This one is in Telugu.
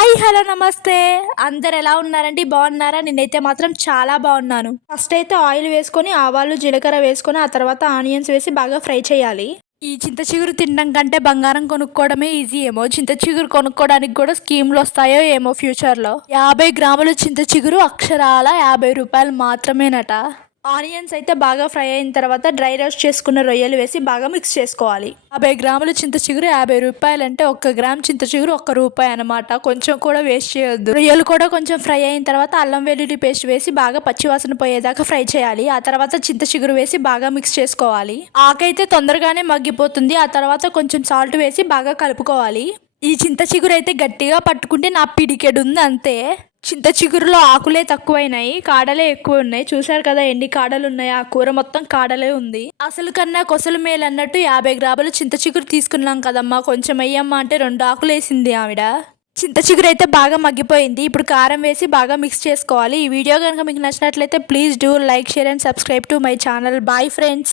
హాయ్ హలో నమస్తే. అందరు ఎలా ఉన్నారండి? బాగున్నారా? నేనైతే మాత్రం చాలా బాగున్నాను. ఫస్ట్ అయితే ఆయిల్ వేసుకొని ఆవాలు జీలకర్ర వేసుకొని ఆ తర్వాత ఆనియన్స్ వేసి బాగా ఫ్రై చేయాలి. ఈ చింత చిగురు తినడం కంటే బంగారం కొనుక్కోవడమే ఈజీ ఏమో. చింత చిగురు కొనుక్కోవడానికి కూడా స్కీమ్లు వస్తాయో ఏమో ఫ్యూచర్లో. యాభై గ్రాములు చింత చిగురు అక్షరాల యాభై రూపాయలు మాత్రమేనట. ఆనియన్స్ అయితే బాగా ఫ్రై అయిన తర్వాత డ్రై రోస్ట్ చేసుకున్న రొయ్యలు వేసి బాగా మిక్స్ చేసుకోవాలి. యాభై గ్రాముల చింత చిగురు యాభై రూపాయలు అంటే ఒక్క గ్రామ్ చింత చిగురు ఒక్క రూపాయి అనమాట కొంచెం కూడా వేస్ట్ చేయొద్దు. రొయ్యలు కూడా కొంచెం ఫ్రై అయిన తర్వాత అల్లం వెల్లుల్లి పేస్ట్ వేసి బాగా పచ్చివాసన పోయేదాకా ఫ్రై చేయాలి. ఆ తర్వాత చింత చిగురు వేసి బాగా మిక్స్ చేసుకోవాలి. ఆకైతే తొందరగానే మగ్గిపోతుంది. ఆ తర్వాత కొంచెం సాల్ట్ వేసి బాగా కలుపుకోవాలి. ఈ చింత చిగురు అయితే గట్టిగా పట్టుకుంటే నా పిడికెడు ఉంది అంతే. చింత చిగురులో ఆకులే తక్కువైనాయి కాడలే ఎక్కువ ఉన్నాయి చూశారు కదా ఎన్ని కాడలు ఉన్నాయి ఆ కూర మొత్తం కాడలే ఉంది. అసలు కన్నా కొసలు మేలు అన్నట్టు యాభై గ్రాములు చింత చిగురు తీసుకున్నాం కదమ్మా. కొంచెం అయ్యమ్మా అంటే రెండు ఆకులు వేసింది ఆవిడ. చింత చిగురు అయితే బాగా మగ్గిపోయింది. ఇప్పుడు కారం వేసి బాగా మిక్స్ చేసుకోవాలి. ఈ వీడియో కనుక మీకు నచ్చినట్లయితే please do like share and subscribe to my channel. Bye friends.